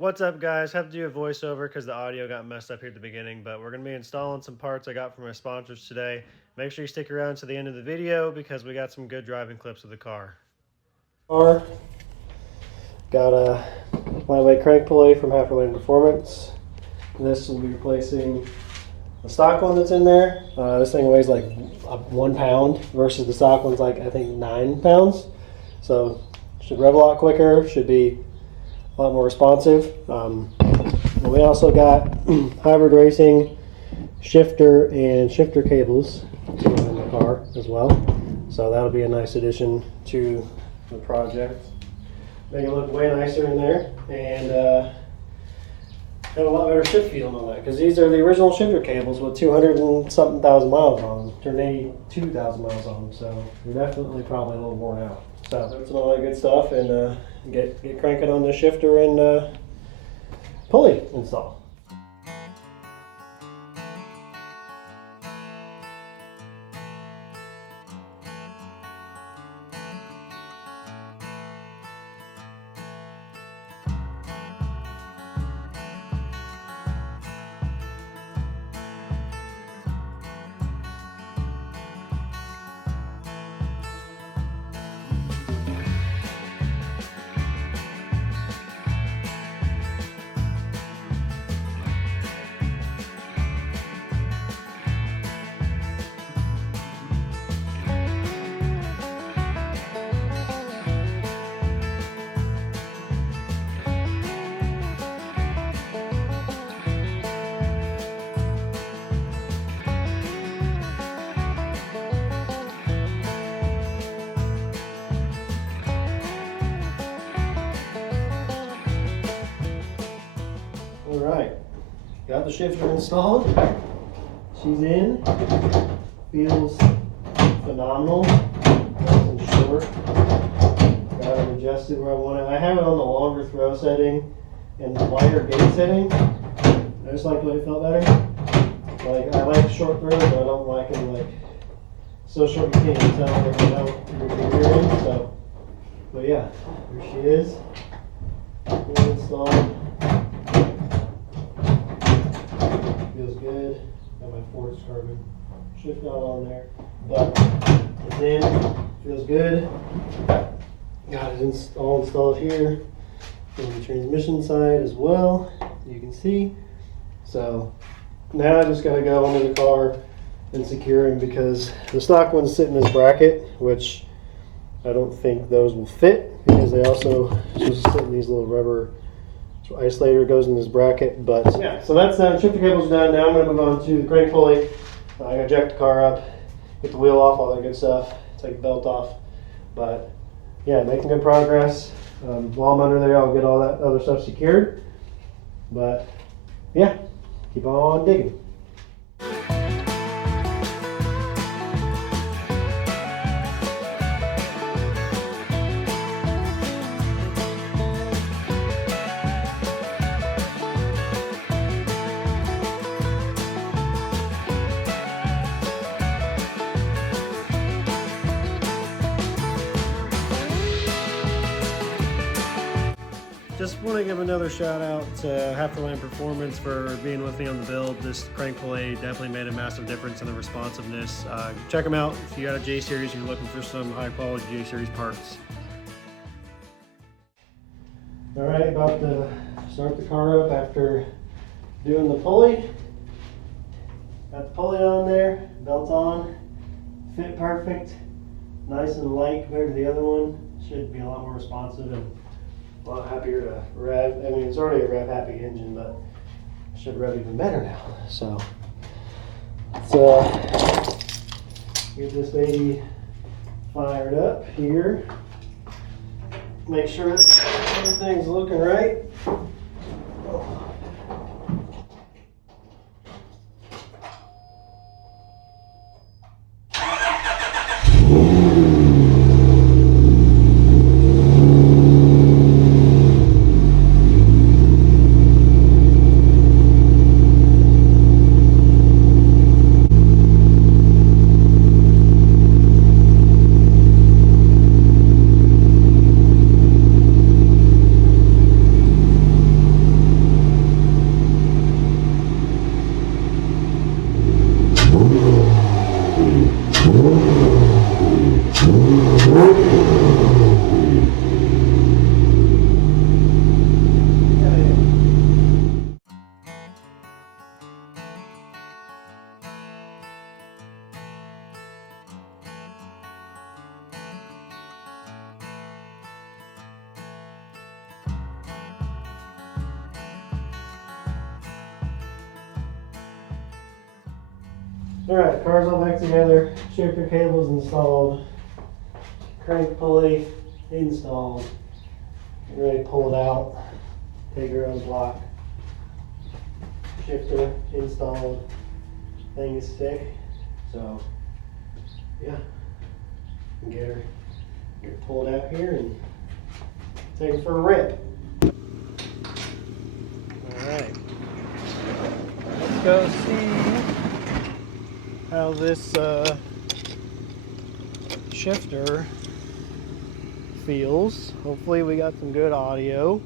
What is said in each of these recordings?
What's up, guys? Have to do a voiceover because the audio got messed up here at the beginning, but we're going to be installing some parts I got from my sponsors today. Make sure you stick around to the end of the video because we got some good driving clips of the car. Got a lightweight crank pulley from Halferland Performance. This will be replacing the stock one that's in there. This thing weighs like 1 pound versus the stock one's like, I think, 9 pounds. So should rev a lot quicker, should be a lot more responsive. And we also got hybrid racing shifter and shifter cables to go in the car as well. So that'll be a nice addition to the project. Make it look way nicer in there and have a lot better shift feel on that, because these are the original shifter cables with 200 and something thousand miles on them, 282,000 miles on them. So they're definitely probably a little worn out. So that's all that good stuff, and get cranking on the shifter and pulley install. Alright, got the shifter installed. She's in. Feels phenomenal. Nice and short. Got it adjusted where I want it. I have it on the longer throw setting and the wider gate setting. I just like the way it felt better. Like, I like short throws, but I don't like them like so short you can't even tell where you're in. So, but yeah, here she is. Fully installed. Feels good. Got my Ford's carbon shift out on there, but it's in. Feels good. Got it all installed here on the transmission side as well. You can see. So now I just got to go under the car and secure him, because the stock ones sit in this bracket, which I don't think those will fit, because they also just sit in these little rubber. Isolator goes in this bracket. But yeah, so that's done. Shifter cable's done. Now I'm going to move on to the crank pulley. I got to jack the car up, get the wheel off, all that good stuff, take the belt off. But yeah, making good progress. While I'm under there, I'll get all that other stuff secured. But yeah, keep on digging. Just want to give another shout out to Halferland Performance for being with me on the build. This crank pulley definitely made a massive difference in the responsiveness. Check them out if you got a J-Series and you're looking for some high quality J-Series parts. Alright, about to start the car up after doing the pulley. Got the pulley on there, belt on, fit perfect, nice and light compared to the other one. Should be a lot more responsive and a lot happier to rev. I mean, it's already a rev happy engine, but it should rev even better now. So let's get this baby fired up here. Make sure that everything's looking right. Alright, car's all back together, shifter cables installed, crank pulley installed. Get ready to pull it out, take her on the block. Shifter installed, thing is thick, so yeah, get her pulled out here and take her for a rip. Alright, let's go see how this shifter feels. Hopefully we got some good audio.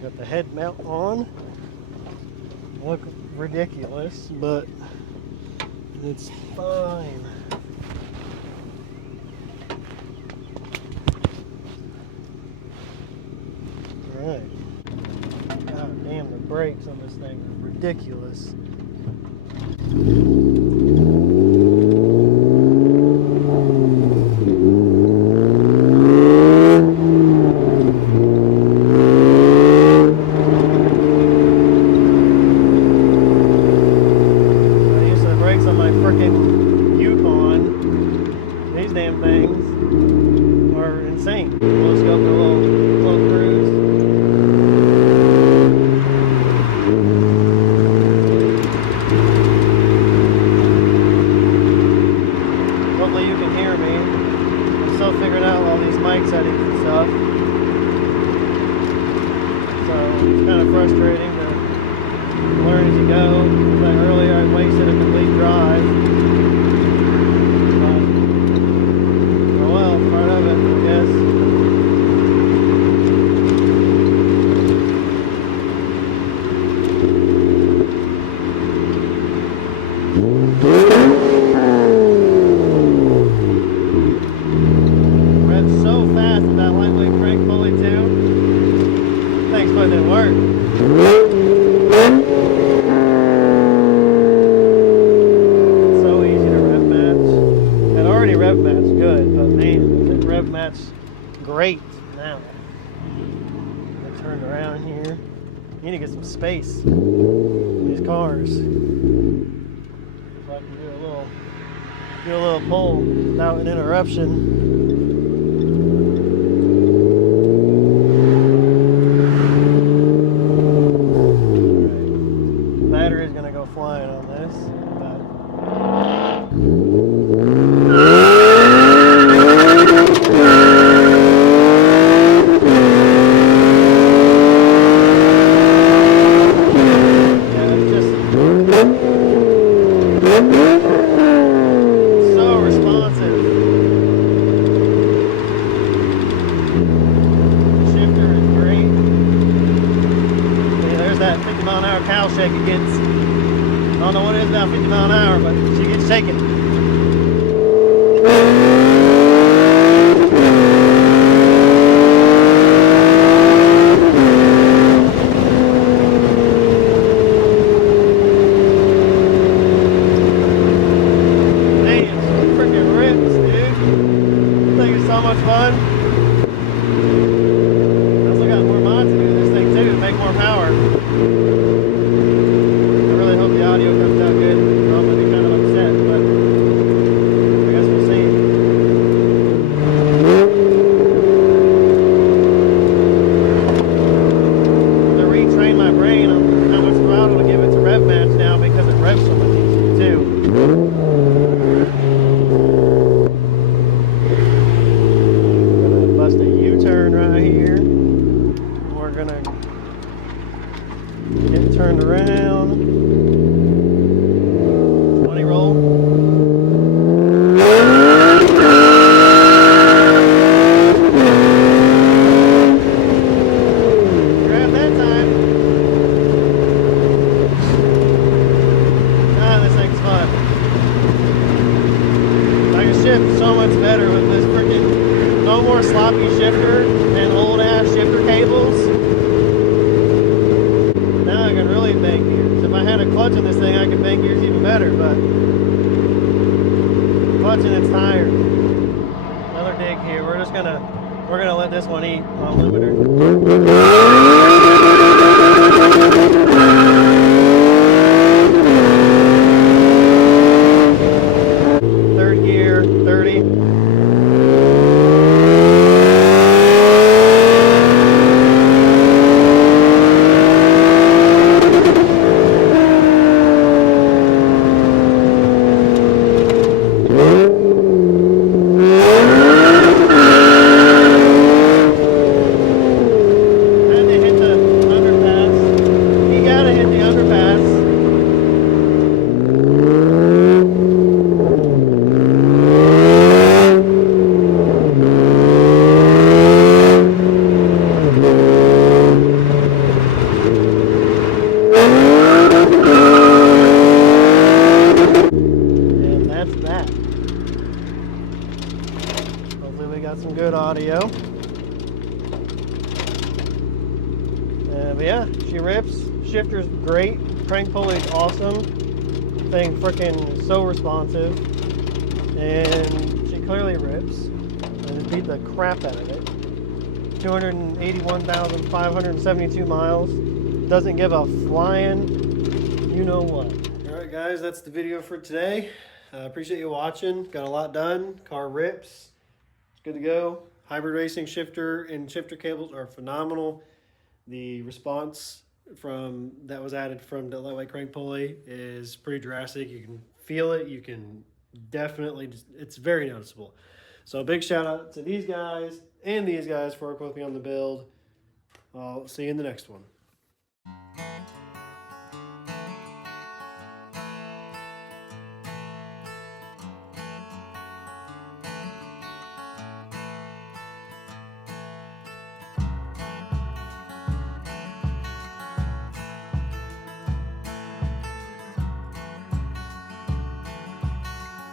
Got the head mount on. Look ridiculous, but it's fine. Alright. God damn, the brakes on this thing are ridiculous. Great now. I turned around here. You need to get some space in these cars. If I can do a little pull without an interruption. Right. Battery's gonna go flying on this. Shake against, I don't know what it is about 50 miles an hour, but she gets shaking. Damn, some freaking rips, dude. I think it's so much fun. I also got more mods to do this thing too to make more power. The audio comes out good. I'm going to be kind of upset, but I guess we'll see. I'm going to retrain my brain on how much throttle to give it to rev match now because it revs so much easier too. I'm going to bust a U-turn right here. We're going to get turned around. Roll. Grab that time. Ah, this thing's fun. I can shift so much better with this freaking no more sloppy shifter and old ass shifter cables. Now I can really bank gears. If I had a clutch in this thing, I could bank gears even better, but clutch and it's tired. Another dig here. We're gonna let this one eat on limiter. But yeah, she rips. Shifter's great. Crank pulley's awesome. Thing freaking so responsive. And she clearly rips. I just beat the crap out of it. 281,572 miles. Doesn't give a flying you know what. Alright guys, that's the video for today. Appreciate you watching. Got a lot done. Car rips. It's good to go. Hybrid racing shifter and shifter cables are phenomenal. The response from that was added from the lightweight crank pulley is pretty drastic. You can feel it. You can definitely, it's very noticeable. So a big shout out to these guys and these guys for working with me on the build. I'll see you in the next one.